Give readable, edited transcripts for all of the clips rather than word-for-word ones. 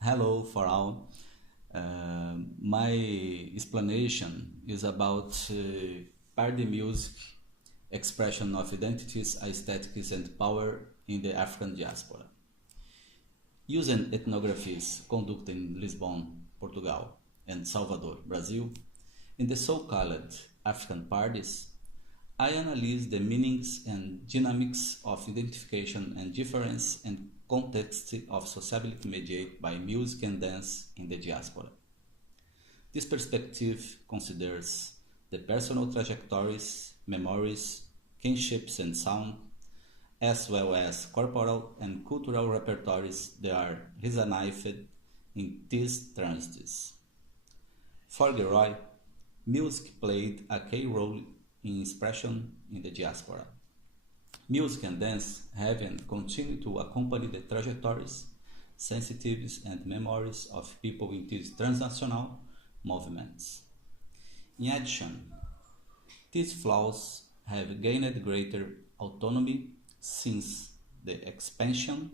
Hello for all. My explanation is about party music, expression of identities, aesthetics, and power in the African diaspora. Using ethnographies conducted in Lisbon, Portugal, and Salvador, Brazil, in the so-called African parties, I analyze the meanings and dynamics of identification and difference and context of sociability mediated by music and dance in the diaspora. This perspective considers the personal trajectories, memories, kinships, and sound, as well as corporal and cultural repertoires that are resonated in these transits. For Geroy, music played a key role in expression in the diaspora. Music and dance have and continue to accompany the trajectories, sensitivities, and memories of people in these transnational movements. In addition, these flows have gained greater autonomy since the expansion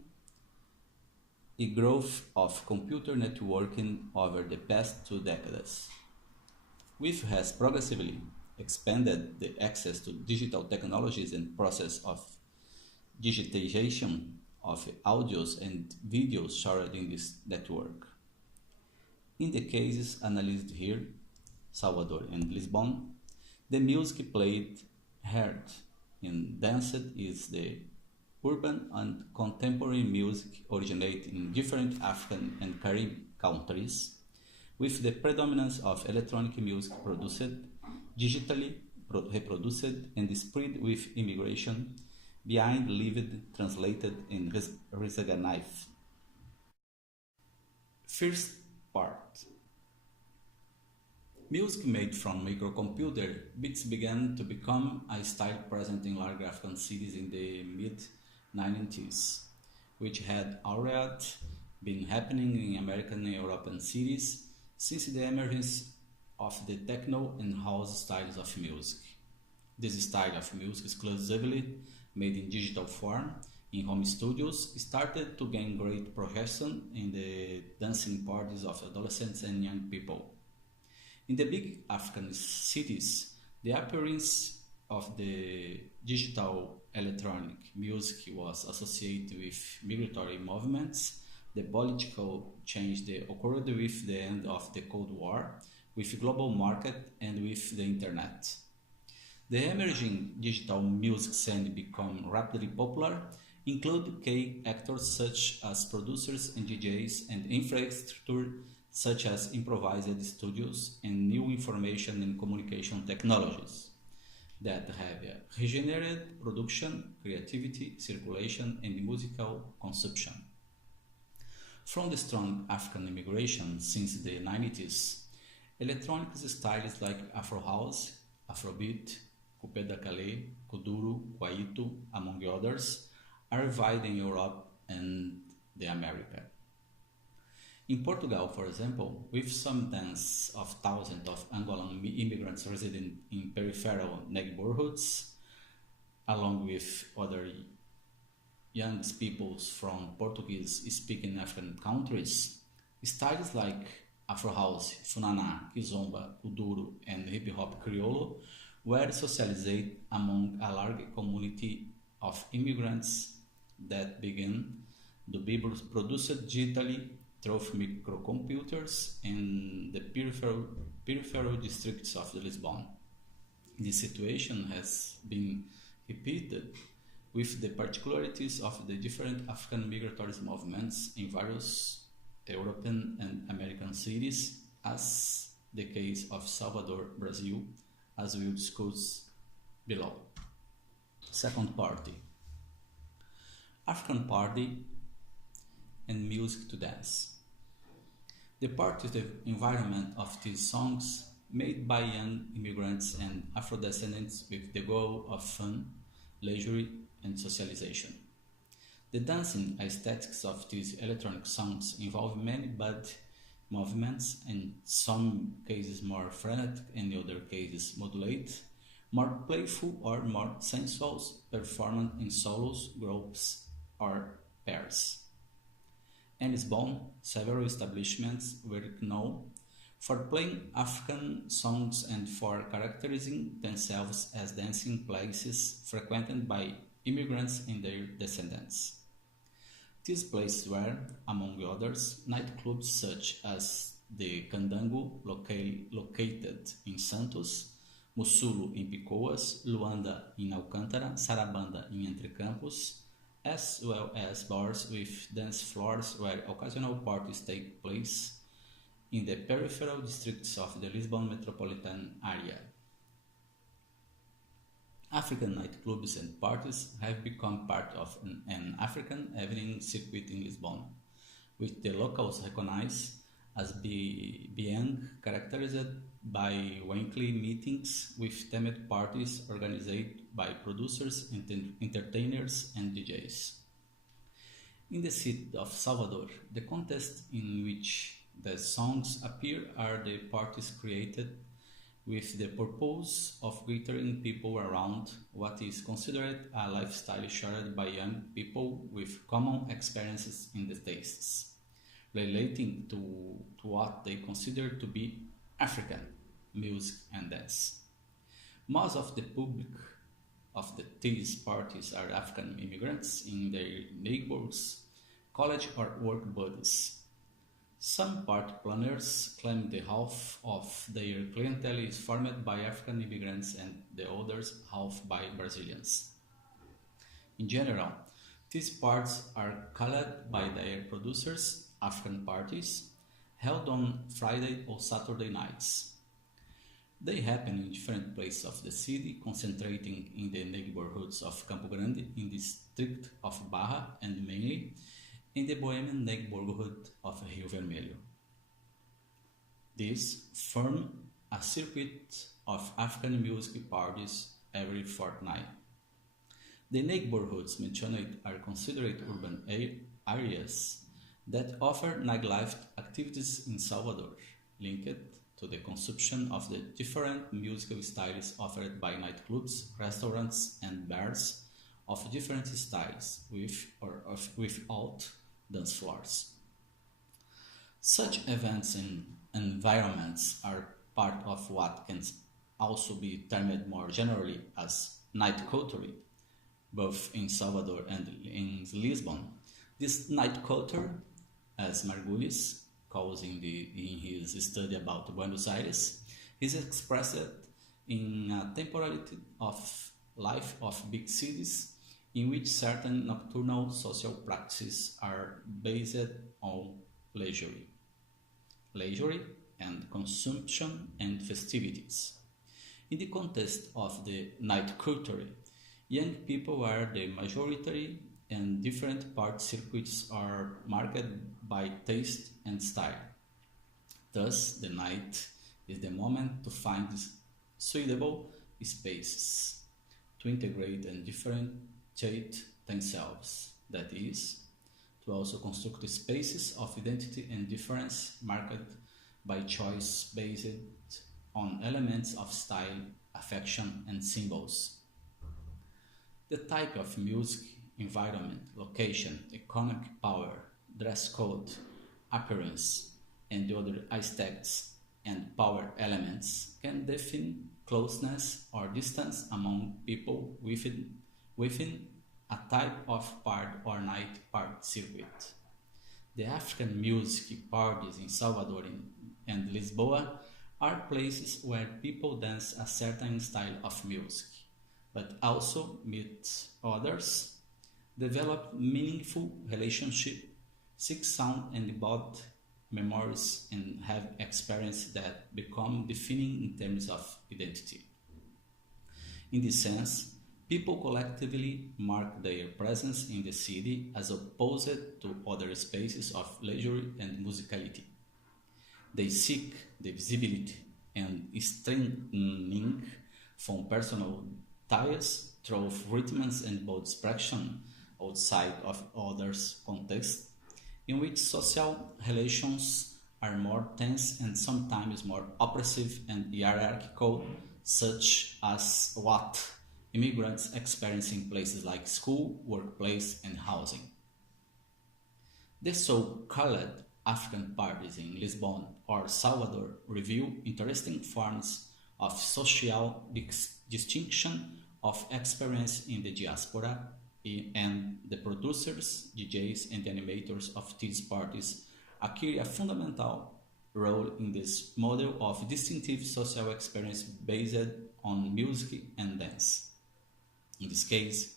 and growth of computer networking over the past 2 decades, which has progressively expanded the access to digital technologies and process of digitization of audios and videos shared in this network. In the cases analyzed here, Salvador and Lisbon, the music played, heard, and danced is the urban and contemporary music originating in different African and Caribbean countries, with the predominance of electronic music produced, digitally reproduced, and spread with immigration behind lived, translated, and recognized. First part. Music made from microcomputer beats began to become a style present in large African cities in the mid-90s, which had already been happening in American and European cities since the emergence of the techno and house styles of music. This style of music, exclusively made in digital form in home studios, started to gain great progression in the dancing parties of adolescents and young people. In the big African cities, the appearance of the digital electronic music was associated with migratory movements, the political change that occurred with the end of the Cold War, with global market and with the internet. The emerging digital music scene become rapidly popular, include key actors such as producers and DJs and infrastructure such as improvised studios and new information and communication technologies that have regenerated production, creativity, circulation, and musical consumption. From the strong African immigration since the 90s, electronic styles like Afro House, Afrobeat, Coupé da Calais, Kuduro, Kwaito, among others, are revived in Europe and the America. In Portugal, for example, with some tens of thousands of Angolan immigrants residing in peripheral neighborhoods, along with other young peoples from Portuguese-speaking African countries, styles like Afro House, Funana, Kizomba, Kuduro, and Hip Hop Criollo were socialized among a large community of immigrants that began to be produced digitally through microcomputers in the peripheral districts of Lisbon. This situation has been repeated with the particularities of the different African migratory movements in various European and American cities, as the case of Salvador, Brazil, as we will discuss below. Second party. African party and music to dance. The party is the environment of these songs made by young immigrants and Afro-descendants with the goal of fun, leisure, and socialization. The dancing aesthetics of these electronic songs involve many body movements, in some cases more frenetic, and in other cases modulate, more playful or more sensual, performed in solos, groups, or pairs. In Lisbon, several establishments were known for playing African songs and for characterizing themselves as dancing places frequented by immigrants and their descendants. These places were, among others, nightclubs such as the Candango, located in Santos, Mussulo in Picoas, Luanda in Alcântara, Sarabanda in Entre Campos, as well as bars with dance floors where occasional parties take place in the peripheral districts of the Lisbon metropolitan area. African nightclubs and parties have become part of an African evening circuit in Lisbon, which the locals recognize as being characterized by weekly meetings with themed parties organized by producers, entertainers, and DJs. In the city of Salvador, the contests in which the songs appear are the parties created with the purpose of gathering people around what is considered a lifestyle shared by young people with common experiences in the tastes, relating to what they consider to be African music and dance. Most of the public of these parties are African immigrants in their neighbors, college or work buddies. Some party planners claim the half of their clientele is formed by African immigrants and the others half by Brazilians. In general, these parties are called by their producers African parties, held on Friday or Saturday nights. They happen in different places of the city, concentrating in the neighborhoods of Campo Grande, in the district of Barra, and mainly in the Bohemian neighborhood of Rio Vermelho. These form a circuit of African music parties every fortnight. The neighborhoods mentioned are considered urban areas that offer nightlife activities in Salvador, linked to the consumption of the different musical styles offered by nightclubs, restaurants, and bars of different styles, with or without dance floors. Such events and environments are part of what can also be termed more generally as night culture, both in Salvador and in Lisbon. This night culture, as Margulis calls in his study about Buenos Aires, is expressed in a temporality of life of big cities in which certain nocturnal social practices are based on leisure and consumption and festivities. In the context of the night culture, young people are the majority and different part circuits are marked by taste and style. Thus, the night is the moment to find suitable spaces to integrate and differentiate themselves, that is, to also construct spaces of identity and difference marked by choice based on elements of style, affection, and symbols. The type of music, environment, location, economic power, dress code, appearance, and the other aesthetics and power elements can define closeness or distance among people within a type of part or night part circuit. The African music parties in Salvador and Lisboa are places where people dance a certain style of music, but also meet others, develop meaningful relationships, seek sound and embodied memories, and have experiences that become defining in terms of identity. In this sense, people collectively mark their presence in the city as opposed to other spaces of leisure and musicality. They seek the visibility and strengthening from personal ties through rhythms and bold expression outside of others' context, in which social relations are more tense and sometimes more oppressive and hierarchical, such as what immigrants experience in places like school, workplace, and housing. The so-called African parties in Lisbon or Salvador reveal interesting forms of social distinction of experience in the diaspora, and the producers, DJs, and animators of these parties carry a fundamental role in this model of distinctive social experience based on music and dance. In this case,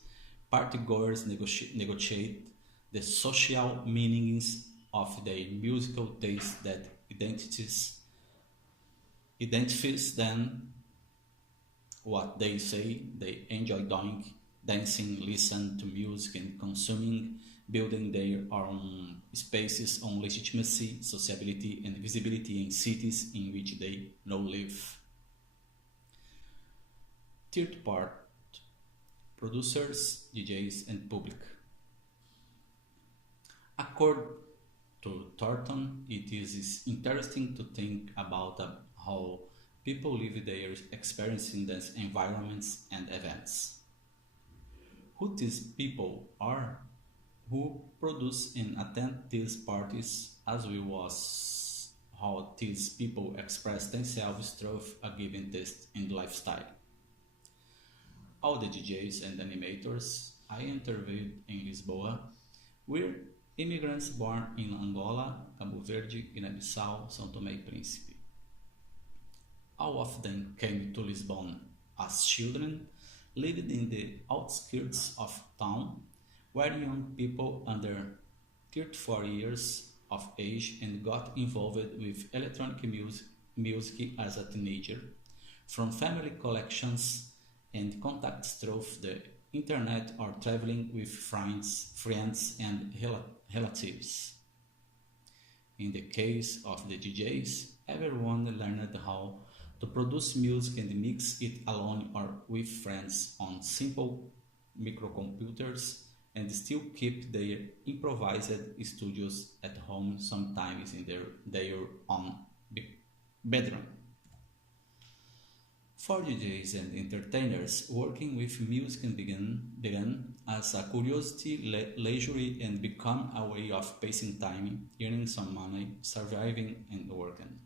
partygoers negotiate the social meanings of their musical taste that identifies them, what they say they enjoy doing, dancing, listen to music and consuming, building their own spaces on legitimacy, sociability and visibility in cities in which they now live. Third part, producers, DJs and public. According to Thornton, it is interesting to think about how people live their experience in these environments and events. Who these people are, who produce and attend these parties, as well as how these people express themselves through a given taste and lifestyle. All the DJs and animators I interviewed in Lisboa were immigrants born in Angola, Cabo Verde, Guiné-Bissau, São Tomé e Príncipe. All of them came to Lisbon as children, lived in the outskirts of town, were young people under 34 years of age and got involved with electronic music as a teenager, from family collections and contacts through the internet or traveling with friends and relatives. In the case of the DJs, everyone learned how to produce music and mix it alone or with friends on simple microcomputers and still keep their improvised studios at home, sometimes in their own bedroom. For DJs and entertainers, working with music began as a curiosity, leisure, and become a way of passing time, earning some money, surviving, and working.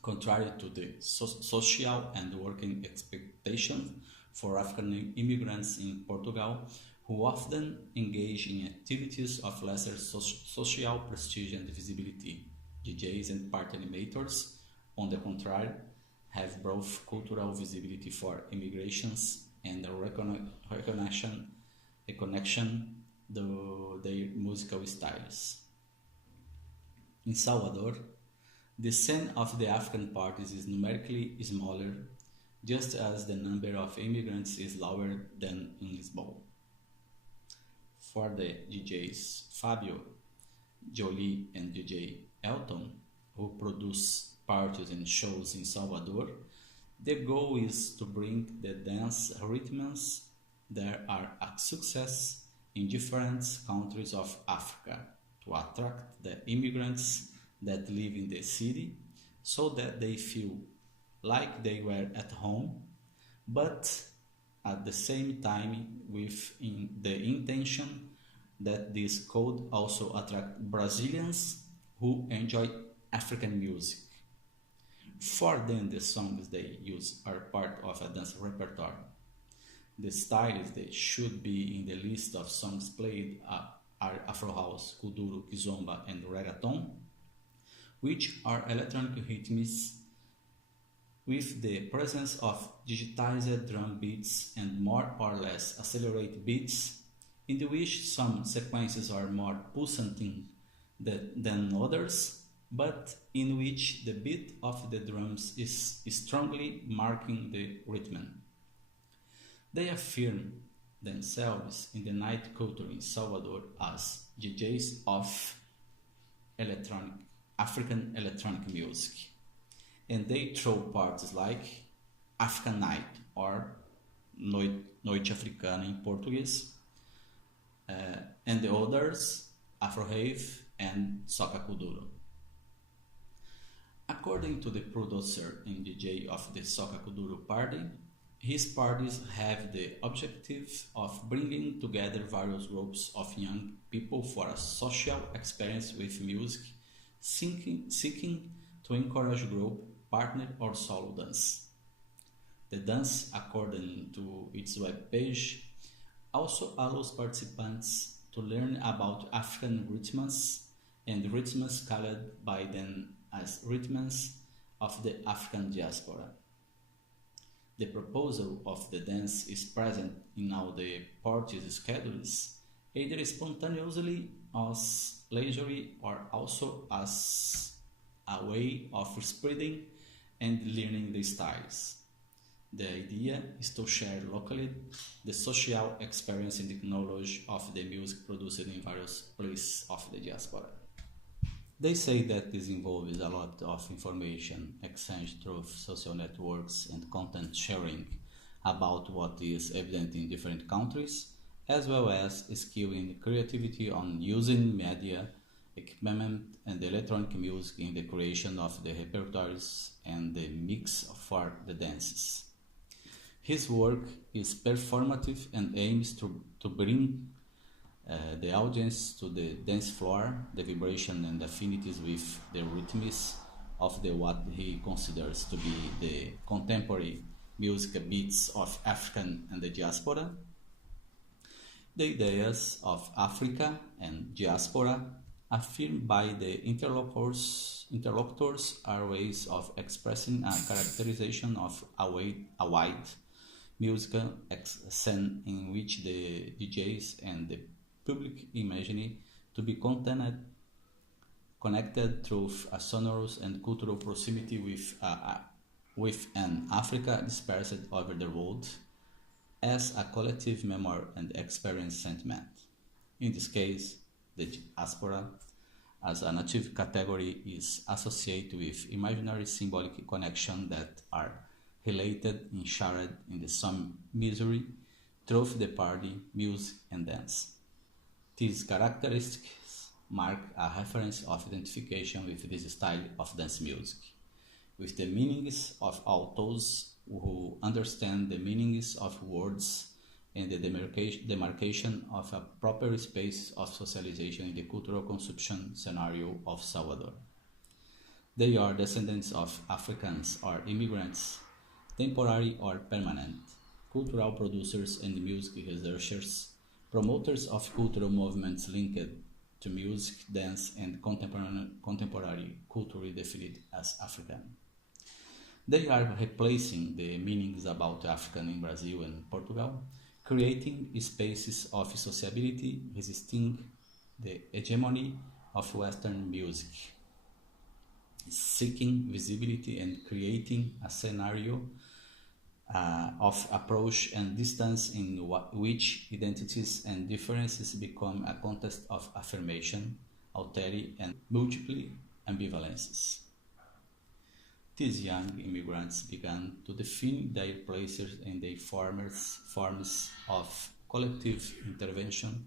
Contrary to the social and working expectations for African immigrants in Portugal, who often engage in activities of lesser social prestige and visibility, DJs and party animators, on the contrary, have both cultural visibility for immigrations and a connection to their musical styles. In Salvador, the scene of the African parties is numerically smaller, just as the number of immigrants is lower than in Lisbon. For the DJs Fabio, Jolie, and DJ Elton, who produce parties and shows in Salvador, the goal is to bring the dance rhythms that are a success in different countries of Africa to attract the immigrants that live in the city so that they feel like they were at home, but at the same time with the intention that this could also attract Brazilians who enjoy African music. For them, the songs they use are part of a dance repertoire. The styles that should be in the list of songs played are Afro House, Kuduro, Kizomba, and Reggaeton, which are electronic rhythms with the presence of digitized drum beats and more or less accelerated beats, in which some sequences are more pulsating than others, but in which the beat of the drums is strongly marking the rhythm. They affirm themselves in the night culture in Salvador as DJs of African electronic music, and they throw parties like African Night or Noite Africana in Portuguese, and the others Afro Rave and Soca Kuduro. According to the producer and DJ of the Soca Kuduro party, His parties have the objective of bringing together various groups of young people for a social experience with music, seeking to encourage group, partner, or solo dance. The dance, according to its webpage, also allows participants to learn about African rhythms and rhythms called by them as rhythms of the African diaspora. The proposal of the dance is present in all the parties' schedules, either spontaneously as leisurely or also as a way of spreading and learning the styles. The idea is to share locally the social experience and the knowledge of the music produced in various places of the diaspora. They say that this involves a lot of information exchange through social networks and content sharing about what is evident in different countries, as well as skill in creativity on using media, equipment, and electronic music in the creation of the repertoires and the mix for the dances. His work is performative and aims to bring the audience to the dance floor, the vibration and affinities with the rhythms of what he considers to be the contemporary music beats of African and the diaspora. The ideas of Africa and diaspora affirmed by the interlocutors are ways of expressing a characterization of a wide musical scene in which the DJs and the public imagine to be connected through a sonorous and cultural proximity with an Africa dispersed over the world as a collective memory and experience sentiment. In this case, the diaspora as a native category is associated with imaginary symbolic connections that are related and shared in the same misery through the party, music, and dance. These characteristics mark a reference of identification with this style of dance music, with the meanings of all those who understand the meanings of words and the demarcation of a proper space of socialization in the cultural consumption scenario of Salvador. They are descendants of Africans or immigrants, temporary or permanent, cultural producers and music researchers, promoters of cultural movements linked to music, dance, and contemporary culture defined as African. They are replacing the meanings about African in Brazil and Portugal, creating spaces of sociability resisting the hegemony of Western music, seeking visibility and creating a scenario of approach and distance in which identities and differences become a contest of affirmation, alterity, and multiple ambivalences. These young immigrants began to define their places and their forms of collective intervention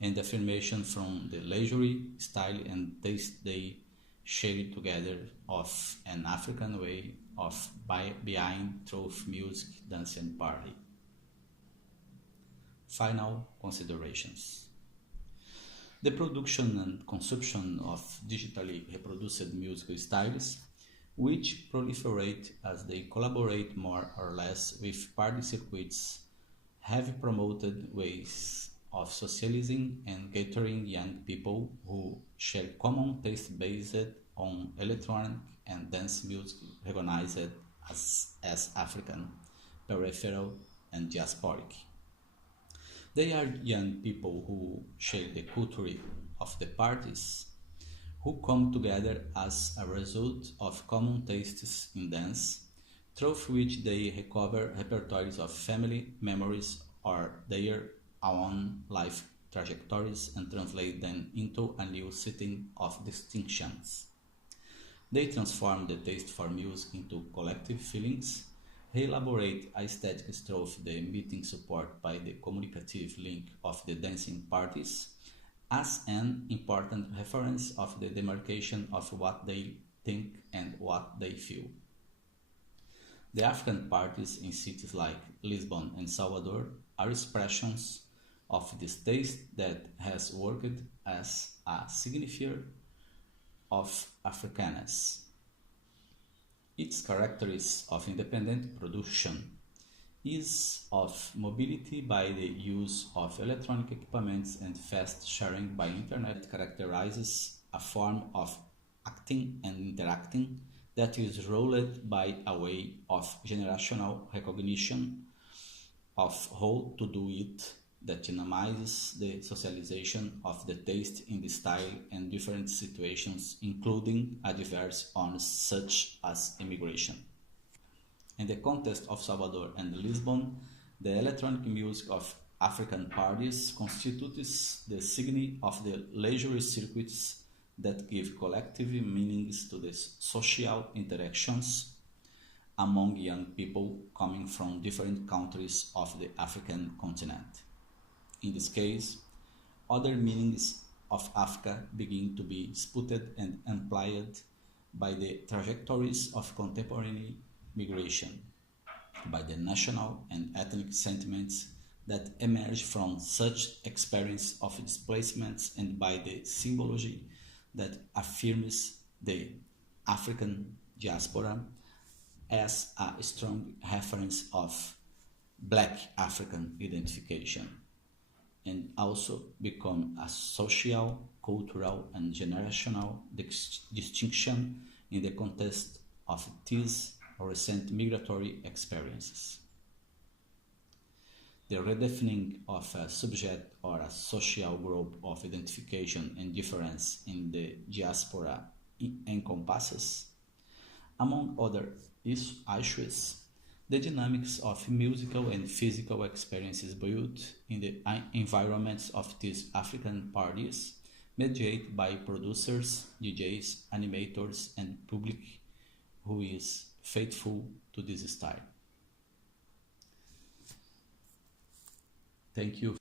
and affirmation from the leisurely style and taste they shared together of an African way of being through music, dance, and party. Final considerations. The production and consumption of digitally reproduced musical styles, which proliferate as they collaborate more or less with party circuits, have promoted ways of socializing and gathering young people who share common taste based on electronic and dance music recognized as African, peripheral, and diasporic. They are young people who share the culture of the parties, who come together as a result of common tastes in dance, through which they recover repertoires of family memories or their own life trajectories and translate them into a new setting of distinctions. They transform the taste for music into collective feelings, re-elaborate aesthetics through the meeting support by the communicative link of the dancing parties as an important reference of the demarcation of what they think and what they feel. The African parties in cities like Lisbon and Salvador are expressions of this taste that has worked as a signifier of Africanness. Its characteristics of independent production ease of mobility by the use of electronic equipments and fast sharing by internet characterizes a form of acting and interacting that is ruled by a way of generational recognition of how to do it that dynamizes the socialization of the taste in the style and different situations, including adverse ones such as immigration. In the context of Salvador and Lisbon, the electronic music of African parties constitutes the sign of the leisure circuits that give collective meanings to the social interactions among young people coming from different countries of the African continent. In this case, other meanings of Africa begin to be spotted and implied by the trajectories of contemporary migration, by the national and ethnic sentiments that emerge from such experience of displacements, and by the symbology that affirms the African diaspora as a strong reference of Black African identification, and also become a social, cultural, and generational distinction in the context of these recent migratory experiences. The redefining of a subject or a social group of identification and difference in the diaspora encompasses, among other issues, the dynamics of musical and physical experiences built in the environments of these African parties, mediated by producers, DJs, animators, and public who is faithful to this style. Thank you